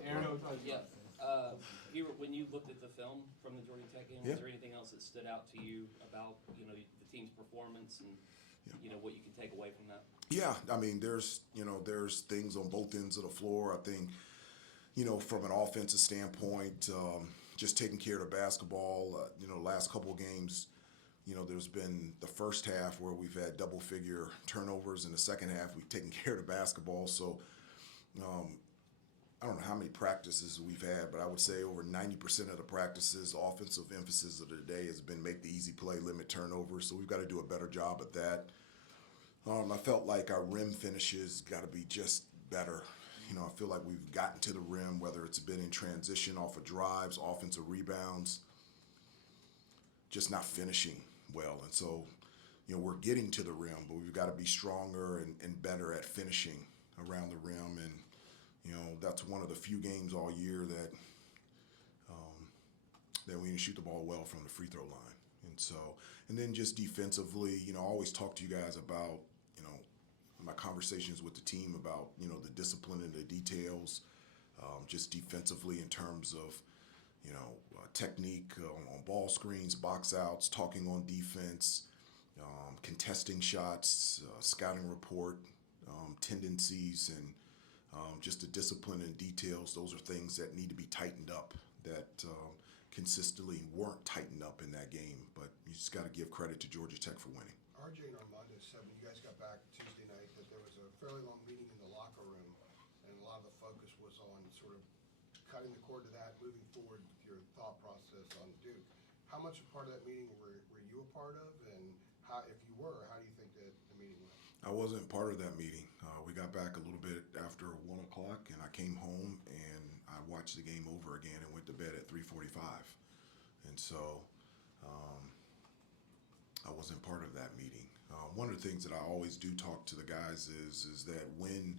Yeah. Hubert, when you looked at the film from the Georgia Tech game, was there anything else that stood out to you about the team's performance and what you can take away from that? Yeah, I mean, there's things on both ends of the floor. I think, from an offensive standpoint, just taking care of the basketball. Last couple of games, there's been the first half where we've had double-figure turnovers. In the second half, we've taken care of the basketball. So I don't know how many practices we've had, but I would say over 90% of the practices, offensive emphasis of the day has been make the easy play, limit turnovers. So we've got to do a better job at that. I felt like our rim finishes got to be just better. I feel like we've gotten to the rim, whether it's been in transition off of drives, offensive rebounds, just not finishing well. And so, we're getting to the rim, but we've got to be stronger and better at finishing around the rim. And, that's one of the few games all year that we didn't shoot the ball well from the free throw line. And then just defensively, I always talk to you guys about, my conversations with the team about, the discipline and the details, just defensively in terms of, technique on ball screens, box outs, talking on defense, contesting shots, scouting report, tendencies, and just the discipline and details. Those are things that need to be tightened up that consistently weren't tightened up in that game. But you just got to give credit to Georgia Tech for winning. RJ and Armando said when you guys got back Tuesday night that there was a fairly long meeting in the locker room, and a lot of the focus was on sort of cutting the cord to that, moving forward with your thought process on Duke. How much a part of that meeting were you a part of, and how, if you were, how do you think that the meeting went? I wasn't part of that meeting. We got back a little bit after 1 o'clock, and I came home and I watched the game over again and went to bed at 3:45. And so I wasn't part of that meeting. One of the things that I always do talk to the guys is that when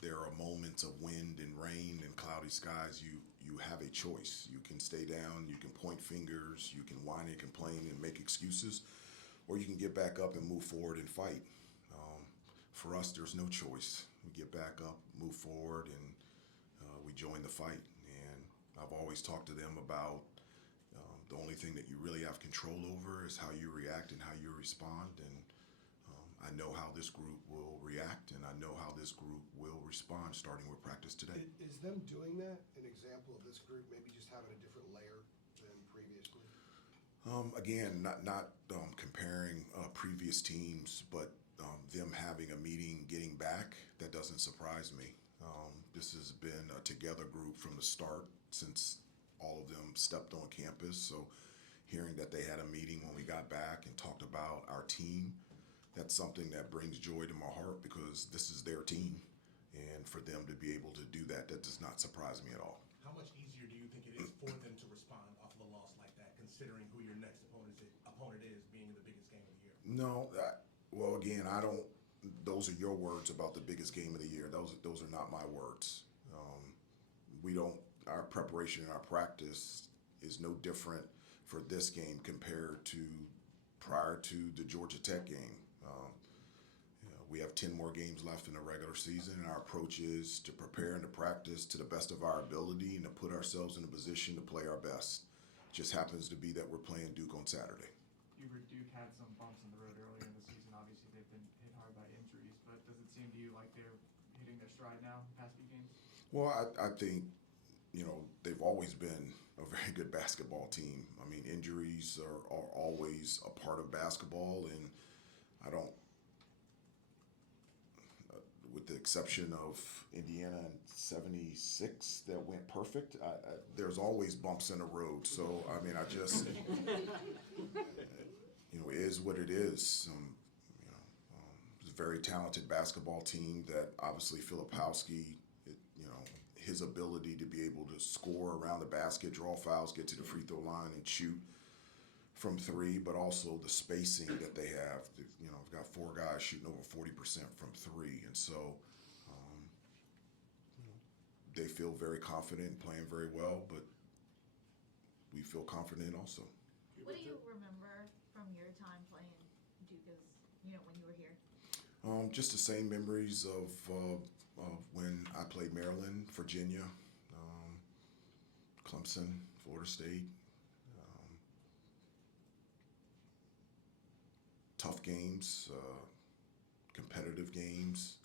there are moments of wind and rain and cloudy skies, you have a choice. You can stay down, you can point fingers, you can whine and complain and make excuses, or you can get back up and move forward and fight. For us, there's no choice. We get back up, move forward, and we join the fight. And I've always talked to them about the only thing that you really have control over is how you react and how you respond. And I know how this group will react, and I know how this group will respond starting with practice today. Is them doing that an example of this group maybe just having a different layer than previously? Again, not comparing previous teams, but them having a meeting, getting back, that doesn't surprise me. This has been a together group from the start since all of them stepped on campus. So hearing that they had a meeting when we got back and talked about our team, that's something that brings joy to my heart because this is their team. And for them to be able to do that, that does not surprise me at all. How much easier do you think it is for them to respond off of a loss like that, considering who your next opponent is being in the biggest game of the year? No, well, again, I don't. Those are your words about the biggest game of the year. Those are not my words. We don't. Our preparation and our practice is no different for this game compared to prior to the Georgia Tech game. We have 10 more games left in the regular season, and our approach is to prepare and to practice to the best of our ability and to put ourselves in a position to play our best. Just happens to be that we're playing Duke on Saturday. Hubert, Duke had some bumps in the road earlier in the season. Obviously, they've been hit hard by injuries, but does it seem to you like they're hitting their stride now, the past few games? Well, I think, they've always been a very good basketball team. I mean, injuries are always a part of basketball, and I don't, with the exception of Indiana in '76 that went perfect, there's always bumps in the road. So, I mean, I just, it is what it is. It's a very talented basketball team that obviously Philipowski, his ability to be able to score around the basket, draw fouls, get to the free throw line, and shoot from three, but also the spacing that they have. We've got 4 guys shooting over 40% from three, and so they feel very confident and playing very well, but we feel confident also. What do you remember from your time playing Duke as, when you were here? Just the same memories of of when I played Maryland, Virginia, Clemson, Florida State. Tough games, competitive games.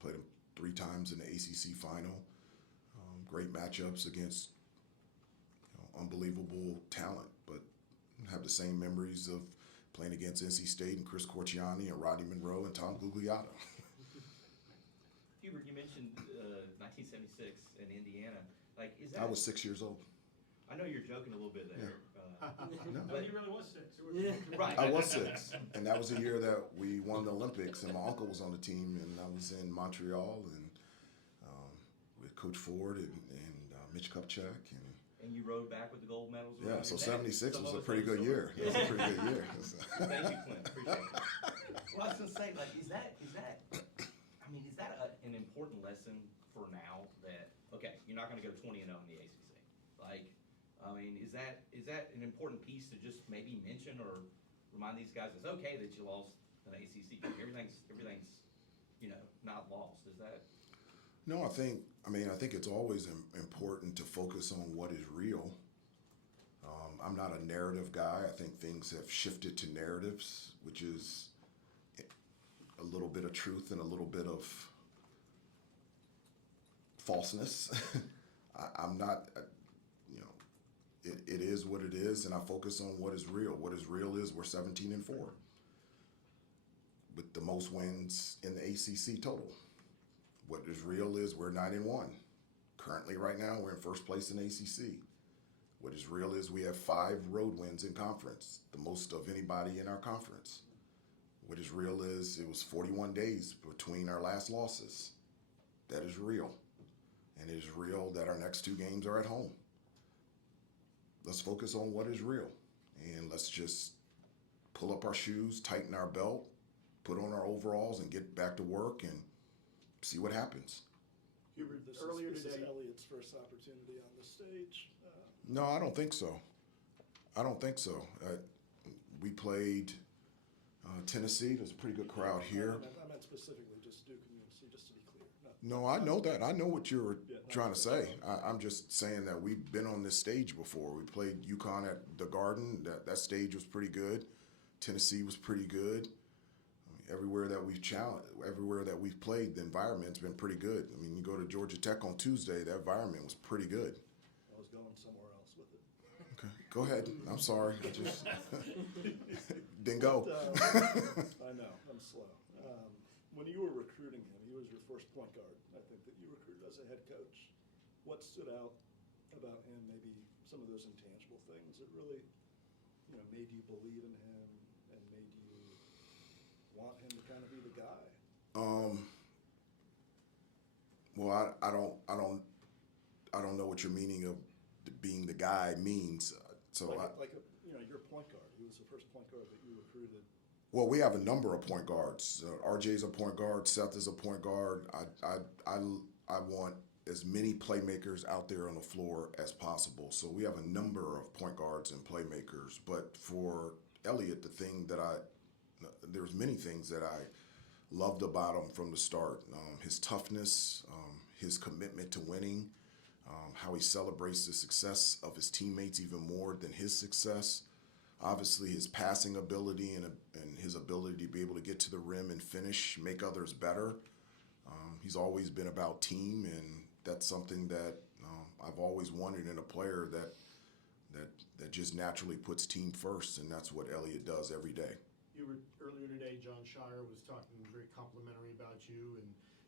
Played them 3 times in the ACC final. Great matchups against unbelievable talent, but have the same memories of playing against NC State and Chris Corciani and Rodney Monroe and Tom Gugliotta. Hubert, you mentioned 1976 in Indiana. Like, is that? I was 6 years old. I know you're joking a little bit there. No. But he really was 6. Right. I was 6, and that was the year that we won the Olympics, and my uncle was on the team, and I was in Montreal, and with Coach Ford and Mitch Kupchak, And you rode back with the gold medals. yeah. So '76 Some was of a us pretty know the good story. year. It was a pretty good year. Thank you, Clint. Appreciate it. Well, I was gonna say, like, is that? I mean, is that an important lesson for now? That okay, you're not gonna go 20-0 in the ACC. Like, I mean, is that an important piece to just maybe mention or remind these guys it's okay that you lost an ACC? Everything's not lost. Is that? No, I think it's always important to focus on what is real. I'm not a narrative guy. I think things have shifted to narratives, which is a little bit of truth and a little bit of falseness. I'm not, it is what it is, and I focus on what is real. What is real is we're 17-4 with the most wins in the ACC total. What is real is we're 9-1. Currently, right now, we're in first place in ACC. What is real is we have 5 road wins in conference, the most of anybody in our conference. What is real is it was 41 days between our last losses. That is real. And it is real that our next 2 games are at home. Let's focus on what is real. And let's just pull up our shoes, tighten our belt, put on our overalls, and get back to work and see what happens. Hubert, This earlier is today, Elliott's first opportunity on the stage. No, I don't think so. We played Tennessee. There's a pretty good crowd here. I meant specifically just Duke and UNC, just to be clear. No, I know that. I know what you were trying to say. I'm just saying that we've been on this stage before. We played UConn at the Garden. That stage was pretty good. Tennessee was pretty good. Everywhere that we've played, the environment's been pretty good. I mean, you go to Georgia Tech on Tuesday, that environment was pretty good. I was going somewhere else with it. Okay, go ahead. I'm sorry. I just then go. I know, I'm slow. When you were recruiting him, he was your first point guard, I think, that you recruited as a head coach. What stood out about him, maybe some of those intangible things that really, made you believe in him and made you want him to kind of be the guy? Well, I don't know what your meaning of being the guy means. So your point guard. He was the first point guard that you recruited. well, we have a number of point guards. RJ's a point guard. Seth is a point guard. I want as many playmakers out there on the floor as possible. So we have a number of point guards and playmakers. But for Elliott, there's many things that I loved about him from the start. His toughness, his commitment to winning, how he celebrates the success of his teammates even more than his success. Obviously, his passing ability and his ability to be able to get to the rim and finish, make others better. He's always been about team, and that's something that I've always wanted in a player that just naturally puts team first, and that's what Elliott does every day. earlier today, John Shire was talking very complimentary about you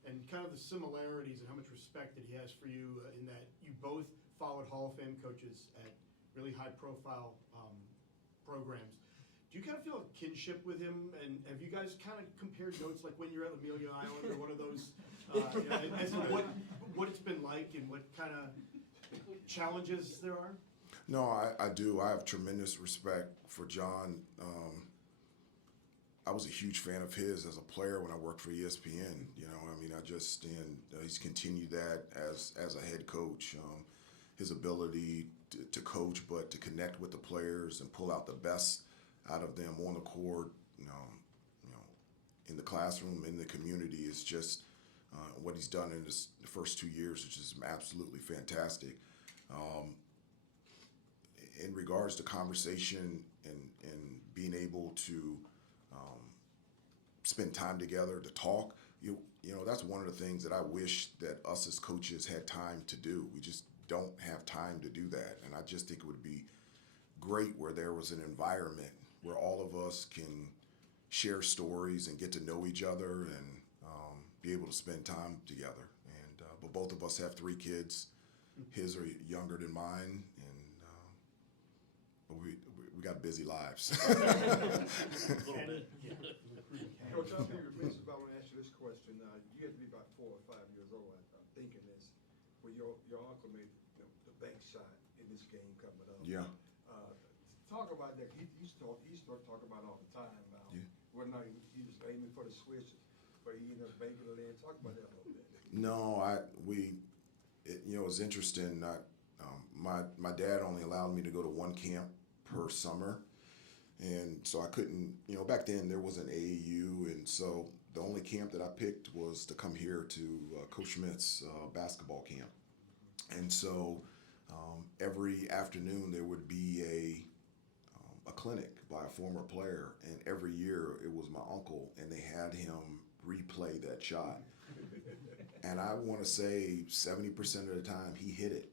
and kind of the similarities and how much respect that he has for you in that you both followed Hall of Fame coaches at really high-profile programs. Do you kind of feel a kinship with him? And have you guys kind of compared notes, like when you're at Amelia Island or one of those, as to what it's been like and what kind of challenges there are? No, I do. I have tremendous respect for John. I was a huge fan of his as a player when I worked for ESPN. He's continued that as a head coach. His ability to coach, but to connect with the players and pull out the best out of them on the court, in the classroom, in the community is just what he's done in his first 2 years, which is absolutely fantastic. In regards to conversation and being able to spend time together to talk, you know, that's one of the things that I wish that us as coaches had time to do. We just don't have time to do that. And I just think it would be great where there was an environment where all of us can share stories and get to know each other and be able to spend time together. And but both of us have 3 kids. His are younger than mine, and but we got busy lives. A little bit. Coach, I'll be remiss if I want to ask you this question. You have to be about 4 or 5 years old, I'm thinking this, when your uncle made the bank shot in this game coming up. Yeah. Talk about that. He used to talk about it all the time. Yeah. Whether or not he was aiming for the switch, but he ended up banking it in. Talk about that a little bit. No, you know, it's interesting. My dad only allowed me to go to 1 camp per summer. And so I couldn't, you know, back then there wasn't AAU. And so the only camp that I picked was to come here to Coach Schmidt's basketball camp. And so every afternoon there would be a clinic by a former player. And every year it was my uncle, and they had him replay that shot. And I want to say 70% of the time he hit it.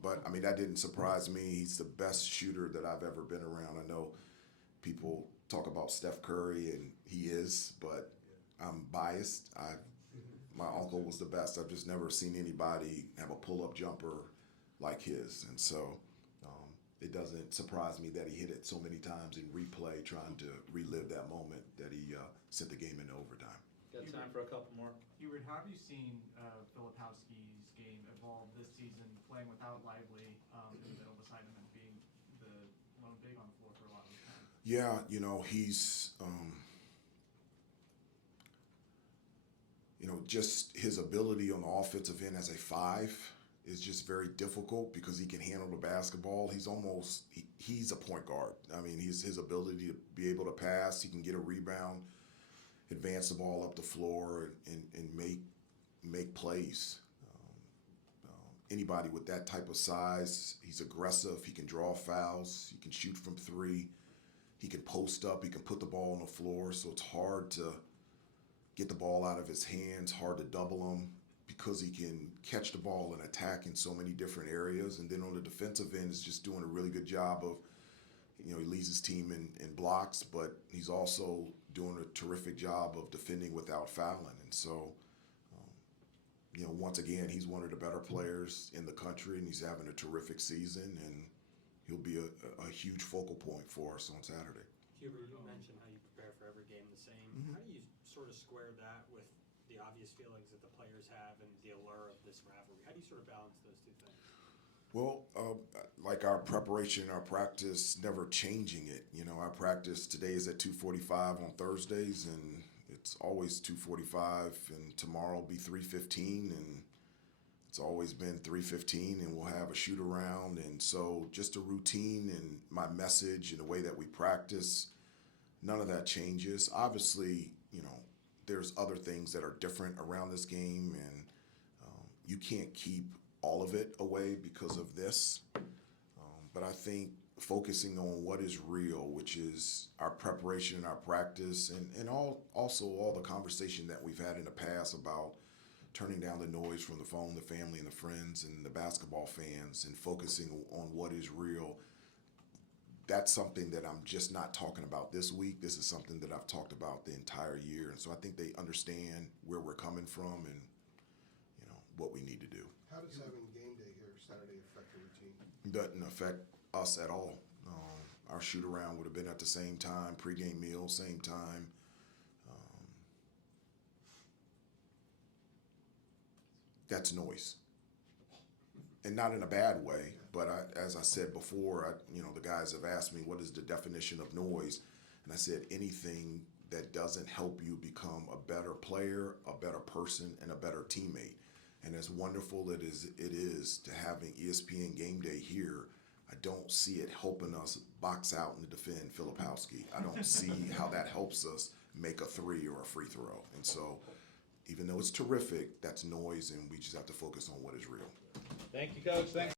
But I mean, that didn't surprise me. He's the best shooter that I've ever been around. I know people talk about Steph Curry, and he is, but I'm biased. My uncle was the best. I've just never seen anybody have a pull-up jumper like his. And so it doesn't surprise me that he hit it so many times in replay, trying to relive that moment that he sent the game into overtime. Got time for a couple more? Hubert, how have you seen Philipowski's game evolve this season, playing without Lively in the middle beside him and being the lone big on the floor for a lot of the time? Yeah, you know, he's, you know, just his ability on the offensive end as a 5 is just very difficult because he can handle the basketball. He's a point guard. I mean, his ability to be able to pass, he can get a rebound, advance the ball up the floor, and make plays. Anybody with that type of size, he's aggressive. He can draw fouls. He can shoot from 3. He can post up. He can put the ball on the floor. So it's hard to get the ball out of his hands, hard to double him because he can catch the ball and attack in so many different areas. And then on the defensive end, is just doing a really good job of, you know, he leads his team in blocks, but he's also doing a terrific job of defending without fouling. And so, you know, once again, he's one of the better players in the country, and he's having a terrific season, and he'll be a huge focal point for us on Saturday. Hubert, you mentioned how you prepare for every game the same. Mm-hmm. How do you sort of square that with the obvious feelings that the players have and the allure of this rivalry? How do you sort of balance those two things? Well, like our preparation, our practice, never changing it. You know, our practice today is at 2:45 on Thursdays, and it's always 2:45, and tomorrow will be 3:15, and it's always been 3:15, and we'll have a shoot around. And so just a routine and my message and the way that we practice, none of that changes. Obviously, you know, there's other things that are different around this game, and you can't keep all of it away because of this. But I think focusing on what is real, which is our preparation and our practice, and also all the conversation that we've had in the past about turning down the noise from the phone, the family and the friends and the basketball fans, and focusing on what is real. That's something that I'm just not talking about this week. This is something that I've talked about the entire year. And so I think they understand where we're coming from and, you know, what we need to do. How does having game day here Saturday affect the routine? Doesn't affect us at all. Our shoot around would have been at the same time, pregame meal, same time. That's noise, and not in a bad way. But as I said before, you know, the guys have asked me what is the definition of noise, and I said anything that doesn't help you become a better player, a better person, and a better teammate. And as wonderful it is to having ESPN Game Day here, I don't see it helping us box out and defend Philipowski. I don't see how that helps us make a 3 or a free throw. And so even though it's terrific, that's noise, and we just have to focus on what is real. Thank you, Coach. Thanks.